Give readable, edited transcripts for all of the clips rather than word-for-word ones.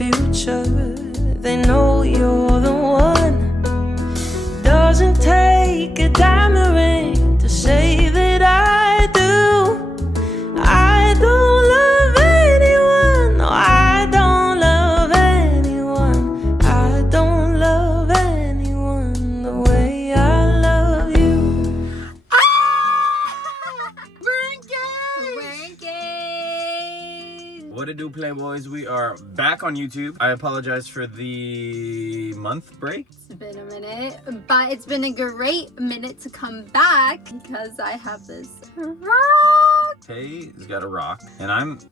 future. They know you're the one. Doesn't take a diamond ring to say that I do. I don't love anyone. No, I don't love anyone. I don't love anyone the way I love you. We're engaged. What it do, Playboys? We are back on YouTube. I apologize for the month break. It's been a minute, but it's been a great minute to come back because I have this rock. Tay's got a rock, and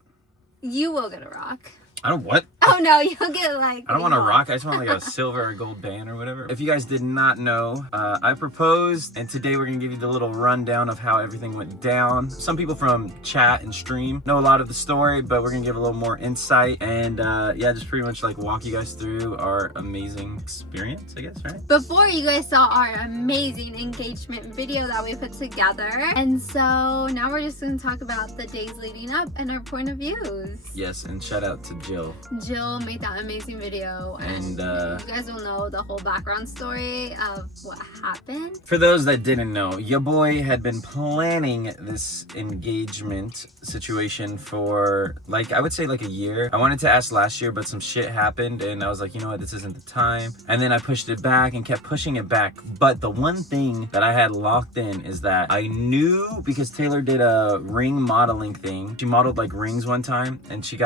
You will get a rock. I don't what? Oh no, you'll get like. I don't want a rock. I just want like a silver or gold band or whatever. If you guys did not know, I proposed, and today we're gonna give you the little rundown of how everything went down. Some people from chat and stream know a lot of the story, but we're gonna give a little more insight and yeah, just pretty much like walk you guys through our amazing experience, I guess, right? Before, you guys saw our amazing engagement video that we put together, and so now we're just gonna talk about the days leading up and our point of views. Yes, and shout out to Jill. Jill made that amazing video, and you guys will know the whole background story of what happened. For those that didn't know, your boy had been planning this engagement situation for like, I would say like a year. I wanted to ask last year, but some shit happened and I was like, you know what, this isn't the time. And then I pushed it back and kept pushing it back. But the one thing that I had locked in is that I knew, because Taylor did a ring modeling thing. She modeled like rings one time, and she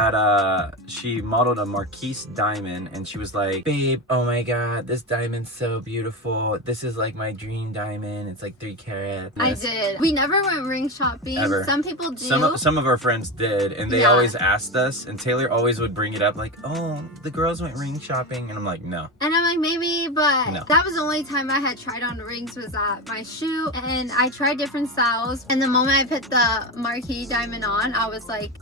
modeled a Marquise diamond, and she was like, babe, oh my god, this diamond's so beautiful. This is like my dream diamond. It's like 3 carat. I did. We never went ring shopping. Ever. Some people do. Some of our friends did, and they always asked us, and Taylor always would bring it up like, oh, the girls went ring shopping, and I'm like, no. And I'm like, maybe, but No. that was the only time I had tried on rings was at my shoot, and I tried different styles, and the moment I put the Marquise diamond on, I was like,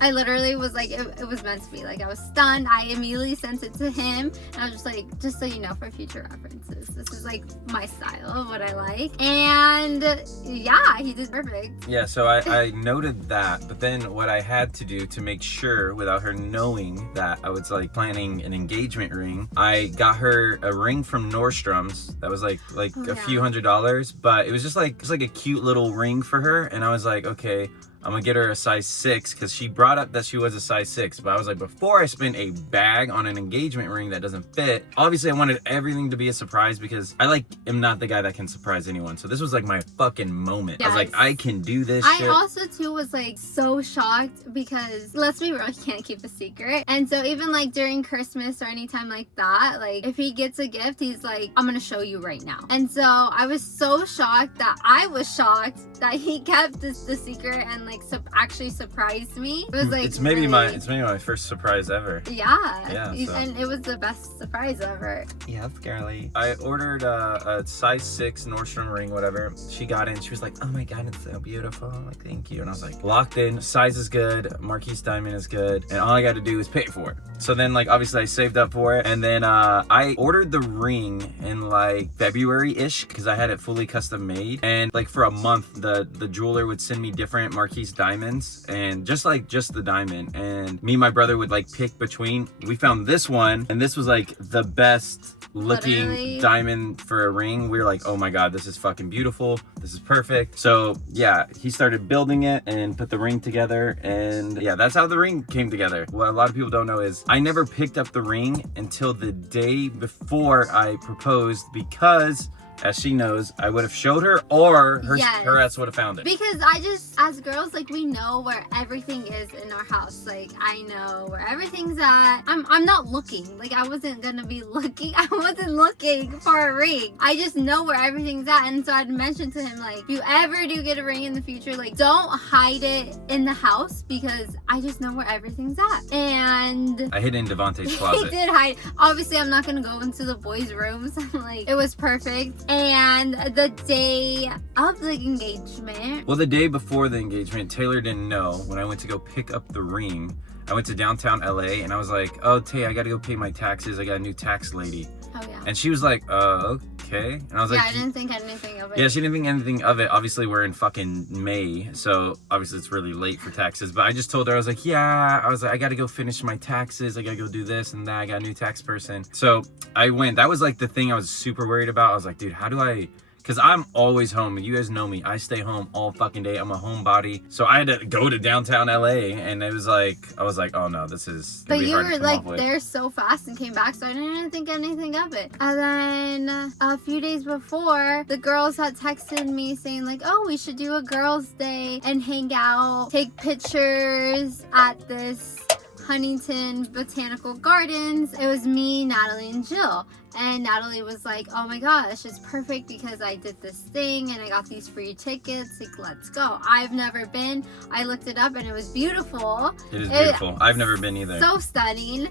I literally was like, it was meant to be. Like, I was stunned. I immediately sent it to him, and I was just like, just so you know, for future references, this is like my style of what I like. And yeah, he did perfect. Yeah, so I noted that, but then what I had to do to make sure without her knowing that I was like planning an engagement ring, I got her a ring from Nordstrom's that was like a few $100s, but it was just like, it's like a cute little ring for her, and I was like, okay, I'm gonna get her a size 6, because she brought up that she was a size 6, but I was like, before I spend a bag on an engagement ring that doesn't fit, obviously I wanted everything to be a surprise, because I am not the guy that can surprise anyone. So this was like my fucking moment. Yes. I was like, I can do this shit. I also too was like so shocked, because let's be real, he can't keep a secret. And so even like during Christmas or anytime like that, like if he gets a gift, he's like, I'm gonna show you right now. And so I was so shocked that I was shocked that he kept the secret and like actually surprised me. It was like, it's maybe my first surprise ever. Yeah, so. And it was the best surprise ever. Yeah, that's girly. I ordered a size 6 Nordstrom ring, whatever. She got in, she was like, oh my god, it's so beautiful. I'm like, thank you. And I was like, locked in, size is good, Marquise diamond is good, and all I got to do is pay for it. So then like obviously I saved up for it, and then I ordered the ring in like February-ish, because I had it fully custom made, and like for a month the jeweler would send me different Marquise diamonds, and just the diamond, and me and my brother would like pick between. We found this one, and this was like the best looking Literally. diamond for a ring. We were like, oh my god, this is fucking beautiful, this is perfect. So yeah, he started building it and put the ring together, and yeah, that's how the ring came together. What a lot of people don't know is I never picked up the ring until the day before I proposed, because as she knows, I would have showed her, or her ass would have found it. Because I just, as girls, like, we know where everything is in our house. Like, I know where everything's at. I'm not looking. Like, I wasn't gonna be looking. I wasn't looking for a ring. I just know where everything's at. And so I'd mentioned to him, like, if you ever do get a ring in the future, like, don't hide it in the house, because I just know where everything's at. And I hid it in Devontae's he closet. did hide. Obviously, I'm not gonna go into the boys' rooms. Like, it was perfect. And the day of the engagement. Well, the day before the engagement, Taylor didn't know. When I went to go pick up the ring, I went to downtown LA, and I was like, oh, Tay, I gotta go pay my taxes. I got a new tax lady. Oh, yeah. And she was like, okay. And I was like, I didn't think anything of it. Yeah, she didn't think anything of it. Obviously, we're in fucking May, so obviously it's really late for taxes. But I just told her, I was like, I got to go finish my taxes. I got to go do this and that. I got a new tax person. So I went. That was like the thing I was super worried about. I was like, dude, how do I... Because I'm always home. You guys know me. I stay home all fucking day. I'm a homebody. So I had to go to downtown LA. And it was like, I was like, oh no, this is... But you were like there so fast and came back. So I didn't think anything of it. And then a few days before, the girls had texted me saying like, oh, we should do a girls' day and hang out, take pictures at this Huntington Botanical Gardens. It was me, Natalie, and Jill. And Natalie was like, oh my gosh, it's perfect because I did this thing and I got these free tickets. Like, let's go. I've never been. I looked it up and it was beautiful. It is beautiful. I've never been either. So stunning.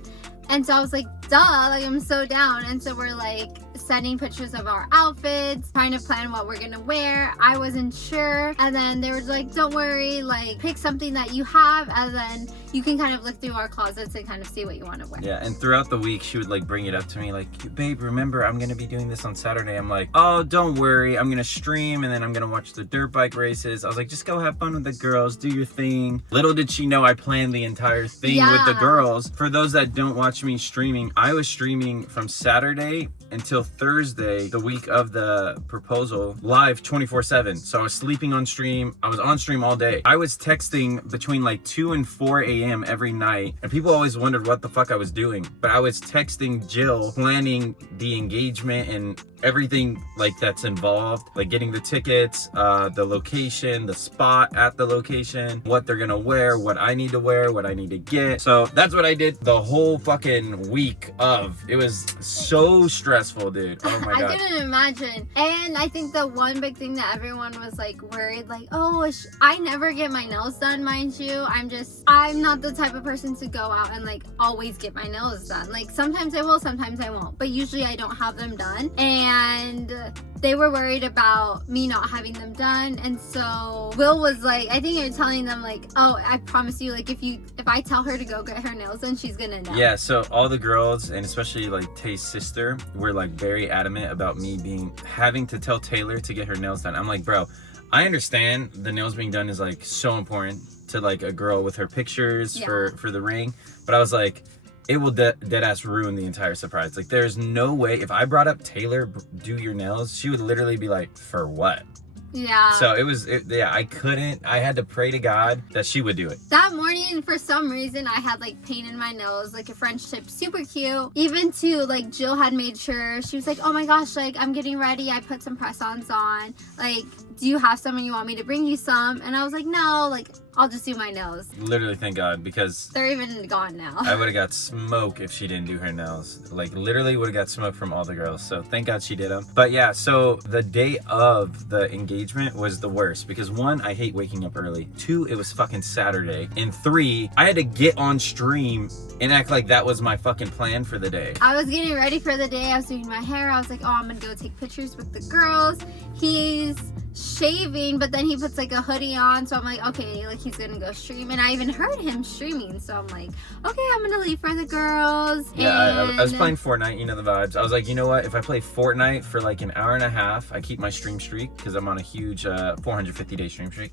And so I was like, duh, like I'm so down. And so we're like sending pictures of our outfits, trying to plan what we're gonna wear. I wasn't sure. And then they were like, don't worry, like pick something that you have and then you can kind of look through our closets and kind of see what you want to wear. Yeah, and throughout the week she would like bring it up to me like, babe, remember I'm gonna be doing this on Saturday. I'm like, oh, don't worry, I'm gonna stream and then I'm gonna watch the dirt bike races. I was like, just go have fun with the girls, do your thing. Little did she know I planned the entire thing with the girls. For those that don't watch me streaming, I was streaming from Saturday until Thursday, the week of the proposal, live 24/7. So I was sleeping on stream. I was on stream all day. I was texting between like 2 and 4 a.m. every night. And people always wondered what the fuck I was doing. But I was texting Jill, planning the engagement and everything like that's involved. Like getting the tickets, the location, the spot at the location, what they're gonna wear, what I need to wear, what I need to get. So that's what I did the whole fucking week of. It was so stressful, dude. Oh my god. I couldn't imagine. And I think the one big thing that everyone was like worried, like, oh, I never get my nails done, mind you. I'm not the type of person to go out and like always get my nails done. Like sometimes I will, sometimes I won't. But usually I don't have them done. And they were worried about me not having them done. And so Will was like, I think you're telling them like, oh, I promise you, like if I tell her to go get her nails done, she's gonna know. Yeah, so all the girls and especially like Tay's sister were like very adamant about me having to tell Taylor to get her nails done. I'm like, bro, I understand the nails being done is like so important to like a girl with her pictures for the ring, but I was like, it will dead ass ruin the entire surprise. Like there's no way if I brought up Taylor, do your nails, she would literally be like, for what? Yeah. So I couldn't. I had to pray to God that she would do it. That morning, for some reason, I had like pain in my nose, like a French tip, super cute. Even too, like Jill had made sure, she was like, oh my gosh, like I'm getting ready. I put some press-ons on. Like, do you have some and you want me to bring you some? And I was like, no, like I'll just do my nails. Literally, thank God, because they're even gone now. I would have got smoke if she didn't do her nails. Like literally would have got smoke from all the girls. So thank God she did them. But yeah, so the day of the engagement was the worst because 1, I hate waking up early. 2, it was fucking Saturday. And 3, I had to get on stream and act like that was my fucking plan for the day. I was getting ready for the day. I was doing my hair. I was like, oh, I'm gonna go take pictures with the girls. He's shaving, but then he puts like a hoodie on, so I'm like, okay, like he's gonna go stream. And I even heard him streaming, so I'm like, okay, I'm gonna leave for the girls. Yeah, I was playing Fortnite, you know the vibes. I was like, you know what, if I play Fortnite for like an hour and a half, I keep my stream streak because I'm on a huge 450-day stream streak.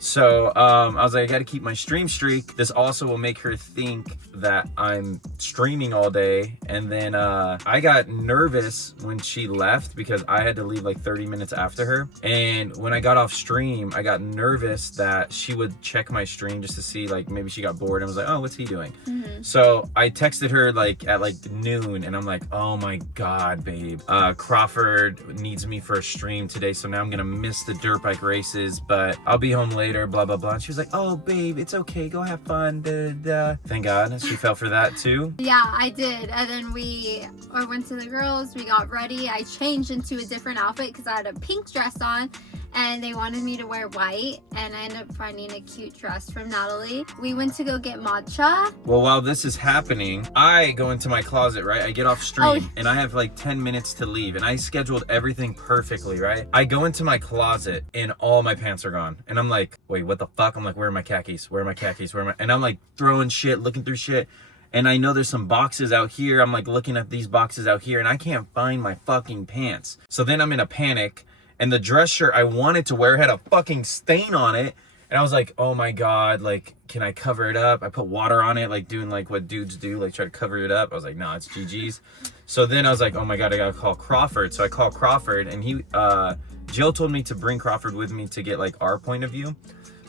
So I was like, I gotta keep my stream streak. This also will make her think that I'm streaming all day. And then I got nervous when she left because I had to leave like 30 minutes after her. And when I got off stream, I got nervous that she would check my stream just to see like maybe she got bored and was like, oh, what's he doing? Mm-hmm. So I texted her like at like noon and I'm like, oh my God, babe, Crawford needs me for a stream today. So now I'm gonna miss the dirt bike races, but I'll be home later, blah blah blah. And she was like, oh babe, it's okay, go have fun, da, da. Thank God she fell for that too. Yeah, I did. And then we went to the girls, we got ready. I changed into a different outfit because I had a pink dress on and they wanted me to wear white, and I ended up finding a cute dress from Natalie. We went to go get matcha. Well, while this is happening, I go into my closet, right? I get off stream and I have like 10 minutes to leave and I scheduled everything perfectly, right? I go into my closet and all my pants are gone and I'm like, wait, what the fuck? I'm like, where are my khakis? Where are my khakis? And I'm like throwing shit, looking through shit. And I know there's some boxes out here. I'm like looking at these boxes out here and I can't find my fucking pants. So then I'm in a panic, and the dress shirt I wanted to wear had a fucking stain on it. And I was like, oh my God, like, can I cover it up? I put water on it, like doing like what dudes do, like try to cover it up. I was like, nah, it's GG's. So then I was like, oh my God, I gotta call Crawford. So I called Crawford, and Jill told me to bring Crawford with me to get like our point of view.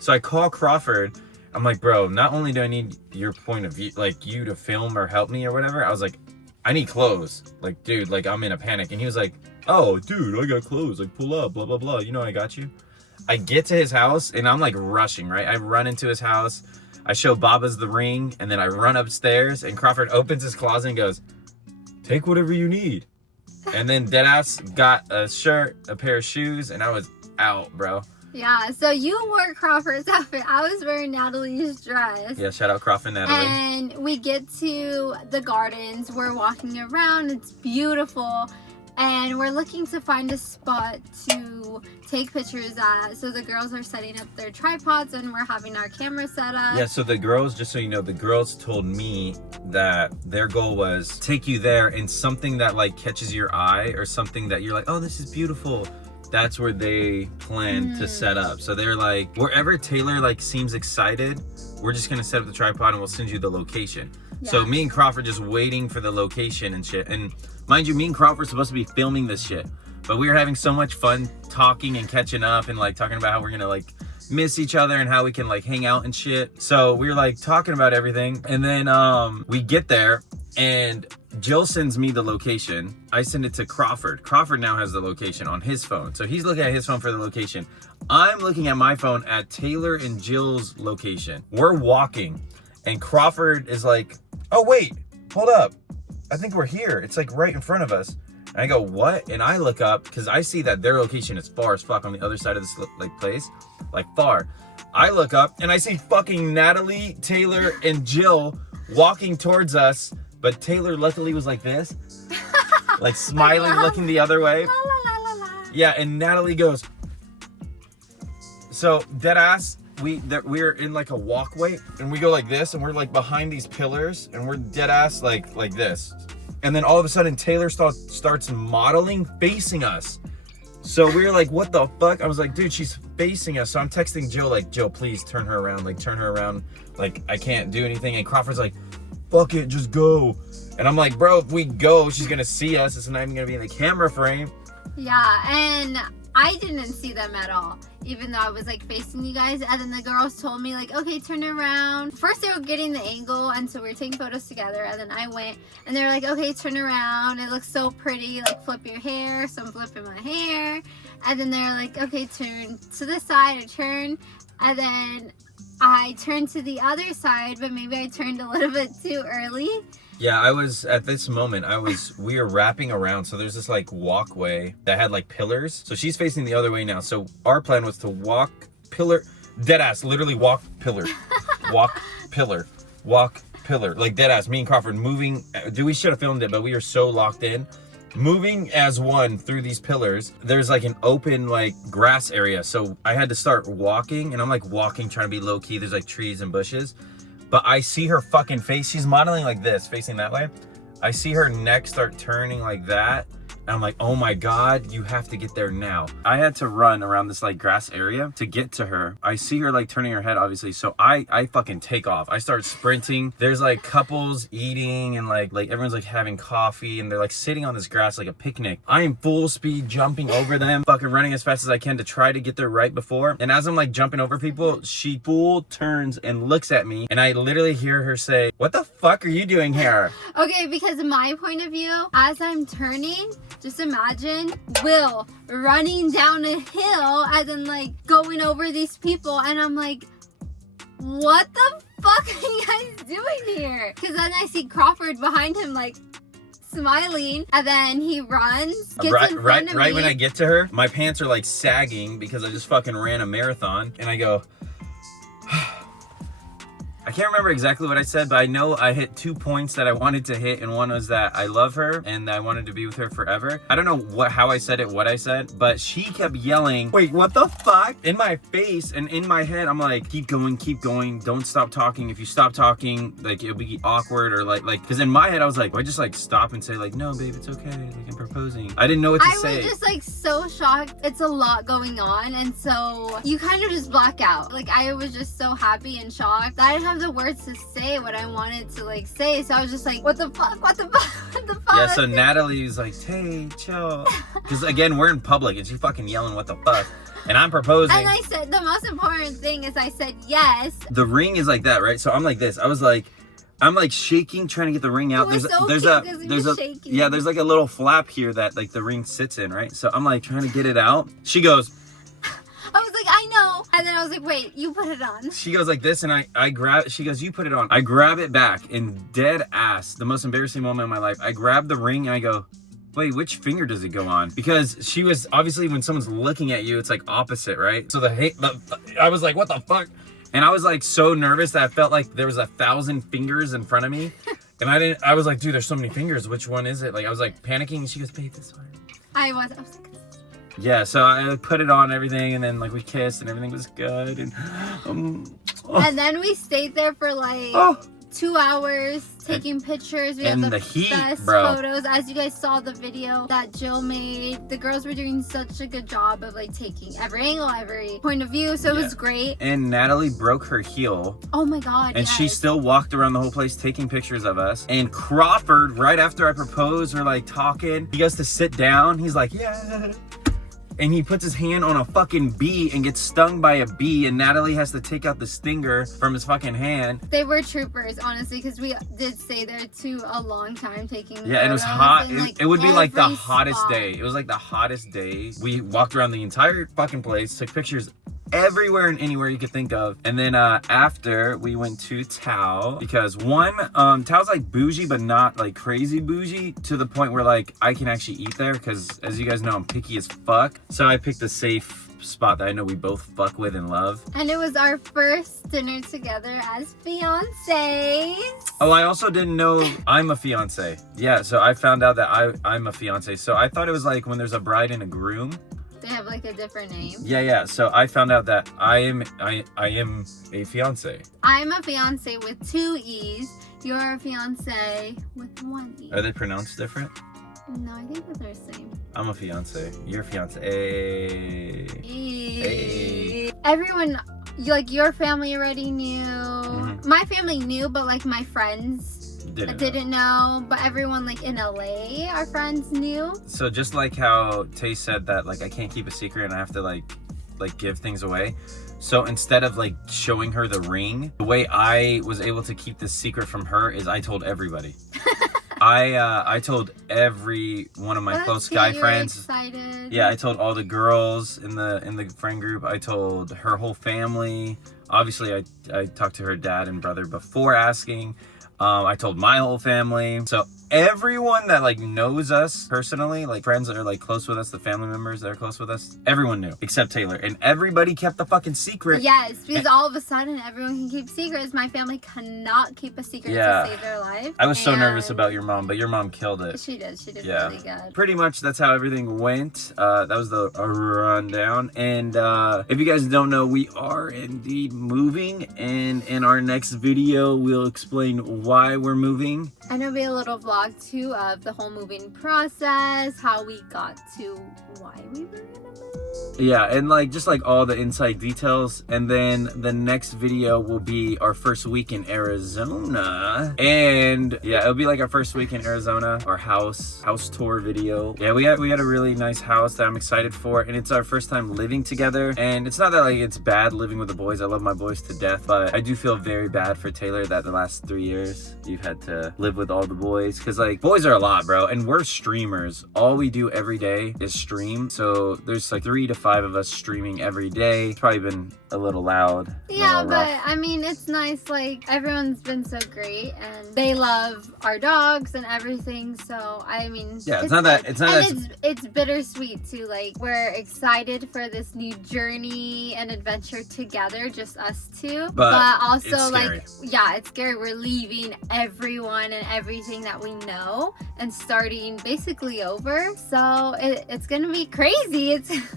So I call Crawford. I'm like, bro, not only do I need your point of view, like you to film or help me or whatever, I was like, I need clothes. Like, dude, like I'm in a panic. And he was like, oh, dude, I got clothes. Like, pull up, blah, blah, blah. You know, I got you. I get to his house and I'm like rushing, right? I run into his house. I show Baba's the ring, and then I run upstairs, and Crawford opens his closet and goes, take whatever you need. And then Deadass got a shirt, a pair of shoes, and I was out, bro. Yeah, so you wore Crawford's outfit. I was wearing Natalie's dress. Yeah, shout out Crawford and Natalie. And we get to the gardens. We're walking around. It's beautiful. And we're looking to find a spot to take pictures at. So the girls are setting up their tripods, and we're having our camera set up. Yeah, so the girls, just so you know, the girls told me that their goal was take you there, and something that like catches your eye or something that you're like, oh, this is beautiful. That's where they plan to set up. So they're like, wherever Taylor like seems excited, we're just gonna set up the tripod and we'll send you the location. Yeah. So me and Crawford just waiting for the location and shit. And mind you, me and Crawford are supposed to be filming this shit, but we were having so much fun talking and catching up and like talking about how we're gonna like miss each other and how we can like hang out and shit. So we were like talking about everything, and then we get there and Jill sends me the location. I send it to Crawford. Crawford now has the location on his phone. So he's looking at his phone for the location. I'm looking at my phone at Taylor and Jill's location. We're walking, and Crawford is like, oh wait, hold up. I think we're here. It's like right in front of us. And I go, what? And I look up because I see that their location is far as fuck on the other side of this like place, like far. I look up and I see fucking Natalie, Taylor, and Jill walking towards us. But Taylor luckily was like this, like smiling, looking the other way. La, la, la, la, la. Yeah, and Natalie goes. So deadass, we're in like a walkway, and we go like this, and we're like behind these pillars, and we're deadass like this. And then all of a sudden, Taylor starts modeling, facing us. So we were like, what the fuck? I was like, dude, she's facing us. So I'm texting Jill, like, Jill, please turn her around. Like, turn her around. Like, I can't do anything. And Crawford's like, fuck it, just go. And I'm like, bro, if we go, she's gonna see us. It's not even gonna be in the camera frame. Yeah, and I didn't see them at all, even though I was like facing you guys. And then the girls told me like, okay, turn around. First they were getting the angle, and so we were taking photos together. And then I went, and they were like, okay, turn around. It looks so pretty. Like flip your hair. So I'm flipping my hair. And then they're like, okay, turn to the side. I turn, and then I turned to the other side, but maybe I turned a little bit too early. Yeah, I was at this moment, we were wrapping around. So there's this like walkway that had like pillars. So she's facing the other way now. So our plan was to walk pillar, deadass, literally walk pillar, walk pillar, walk pillar, like deadass, me and Crawford moving. Dude, we should have filmed it, but we were so locked in. Moving as one through these pillars. There's like an open like grass area. So I had to start walking, and I'm like walking, trying to be low key. There's like trees and bushes. But I see her fucking face. She's modeling like this, facing that way. I see her neck start turning like that. And I'm like, oh my God, you have to get there now. I had to run around this like grass area to get to her. I see her like turning her head, obviously. So I fucking take off. I start sprinting. There's like couples eating, and like everyone's like having coffee, and they're like sitting on this grass like a picnic. I am full speed jumping over them, fucking running as fast as I can to try to get there right before. And as I'm like jumping over people, she full turns and looks at me, and I literally hear her say, what the fuck are you doing here? Okay, because in my point of view, as I'm turning, just imagine Will running down a hill and then like going over these people, and I'm like, what the fuck are you guys doing here? Because then I see Crawford behind him like smiling, and then he runs, gets in front of me. Right when I get to her, my pants are like sagging because I just fucking ran a marathon, and I go, I can't remember exactly what I said, but I know I hit 2 points that I wanted to hit, and one was that I love her and that I wanted to be with her forever. I don't know how I said it, what I said, but she kept yelling, wait, what the fuck? In my face and in my head, I'm like, keep going, don't stop talking. If you stop talking, like, it'll be awkward, or like, because in my head, I was like, I just like stop and say like, no, babe, it's okay, like, I'm proposing. I didn't know what to say. I was just like so shocked. It's a lot going on, and so you kind of just black out. Like, I was just so happy and shocked that I didn't have the words to say what I wanted to like say, so I was just like, what the fuck, what the fuck, what the fuck. Yeah, so Natalie was like, hey, chill, because again, we're in public and she's fucking yelling what the fuck, and I'm proposing. And I said, the most important thing is I said yes. The ring is like that, right? So I'm like this. I was like, I'm like shaking, trying to get the ring out. There's like a little flap here that like the ring sits in, right? So I'm like trying to get it out. She goes, I was like, I know. And then I was like, wait, you put it on. she goes like this, and I grab it. She goes, you put it on. I grab it back, and dead ass, the most embarrassing moment of my life, I grab the ring and I go, wait, which finger does it go on? Because she was, obviously when someone's looking at you, it's like opposite, right? So I was like, what the fuck? And I was like so nervous that I felt like there was 1,000 fingers in front of me. And I was like, dude, there's so many fingers. Which one is it? Like, I was like panicking, and she goes, babe, this one. I was like, yeah, so I put it on and everything, and then like we kissed and everything was good. And and then we stayed there for like 2 hours taking pictures. We had the best photos. As you guys saw the video that Jill made, the girls were doing such a good job of like taking every angle, every point of view, so it was great. And Natalie broke her heel. Oh my god. And she still walked around the whole place taking pictures of us. And Crawford, right after I proposed, we're like talking, he goes to sit down, he's like, yeah, and he puts his hand on a fucking bee and gets stung by a bee, and Natalie has to take out the stinger from his fucking hand. They were troopers, honestly, because we did stay there too a long time taking photos. And it was hot. And, it would be like the hottest day. It was like the hottest day. We walked around the entire fucking place, took pictures everywhere and anywhere you could think of. And then after, we went to Tao, because one, Tao's like bougie, but not like crazy bougie, to the point where like I can actually eat there, because as you guys know, I'm picky as fuck. So I picked a safe spot that I know we both fuck with and love. And it was our first dinner together as fiancés. Oh, I also didn't know I'm a fiance. Yeah, so I found out that I'm a fiance. So I thought it was like when there's a bride and a groom. They have like a different name. Yeah. So I found out that I am a fiance. I'm a fiance with 2 E's. You're a fiance with 1 E. Are they pronounced different? No, I think that they're the same. I'm a fiance. You're a fiance. Hey. Everyone, like your family already knew. Mm-hmm. My family knew, but like my friends didn't know. But everyone like in LA, our friends knew. So just like how Tay said that like I can't keep a secret and I have to like give things away. So instead of like showing her the ring, the way I was able to keep this secret from her is I told everybody. I told every one of my close guy friends. Excited. Yeah, I told all the girls in the friend group. I told her whole family. Obviously, I talked to her dad and brother before asking. I told my whole family. So everyone that like knows us personally, like friends that are like close with us, the family members that are close with us, everyone knew except Taylor, and everybody kept the fucking secret. Yes, because all of a sudden everyone can keep secrets. My family cannot keep a secret to save their life. I was so nervous about your mom, but your mom killed it. She did really good. Pretty much that's how everything went. That was the rundown. And if you guys don't know, we are indeed moving, and in our next video we'll explain why we're moving. And it'll be a little vlog too of the whole moving process, how we got to why we were gonna move. Yeah, and like just like all the inside details. And then the next video will be our first week in Arizona. And yeah, it'll be like our first week in Arizona, our house tour video. Yeah, we had a really nice house that I'm excited for, and it's our first time living together. And it's not that like it's bad living with the boys. I love my boys to death, but I do feel very bad for Taylor that the last 3 years you've had to live with all the boys, because like boys are a lot, bro, and we're streamers. All we do every day is stream, so there's like 3 to 5 5 of us streaming every day. It's probably been a little loud. Yeah, little but rough. I mean, it's nice. Like, everyone's been so great, and they love our dogs and everything. So I mean, Yeah, it's not that. good. It's not and that. it's bittersweet too. Like, we're excited for this new journey and adventure together, just us two. But also, it's scary. like, yeah, it's scary. We're leaving everyone and everything that we know and starting basically over. So it's gonna be crazy.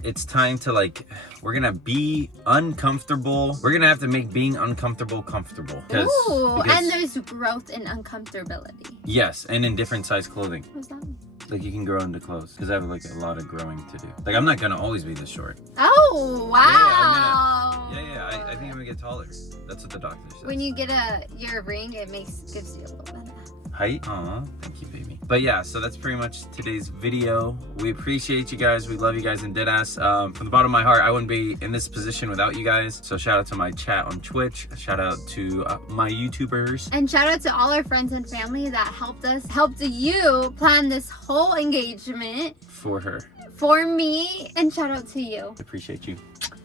It's time to, like, we're gonna be uncomfortable. We're gonna have to make being uncomfortable comfortable. Ooh, and there's growth in uncomfortability. Yes, and in different size clothing. What's that mean? Like, you can grow into clothes. Because I have, like, a lot of growing to do. Like, I'm not gonna always be this short. Oh, wow. Yeah, I think I'm gonna get taller. That's what the doctor says. When you get your ring, it gives you a little bit of Height? Aw, thank you, baby. But yeah, so that's pretty much today's video. We appreciate you guys. We love you guys in deadass. From the bottom of my heart, I wouldn't be in this position without you guys. So shout out to my chat on Twitch. Shout out to my YouTubers. And shout out to all our friends and family that helped you plan this whole engagement For her. for me. And shout out to you. Appreciate you.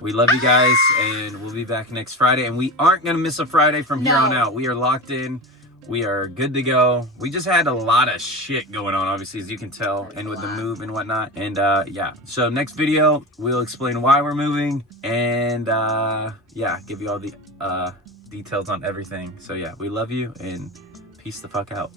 We love you guys, and we'll be back next Friday. And we aren't gonna miss a Friday from here No. on out. We are locked in. We are good to go. We just had a lot of shit going on, obviously, as you can tell, and with the move and whatnot. And yeah, so next video, we'll explain why we're moving, and yeah, give you all the details on everything. So yeah, we love you, and peace the fuck out.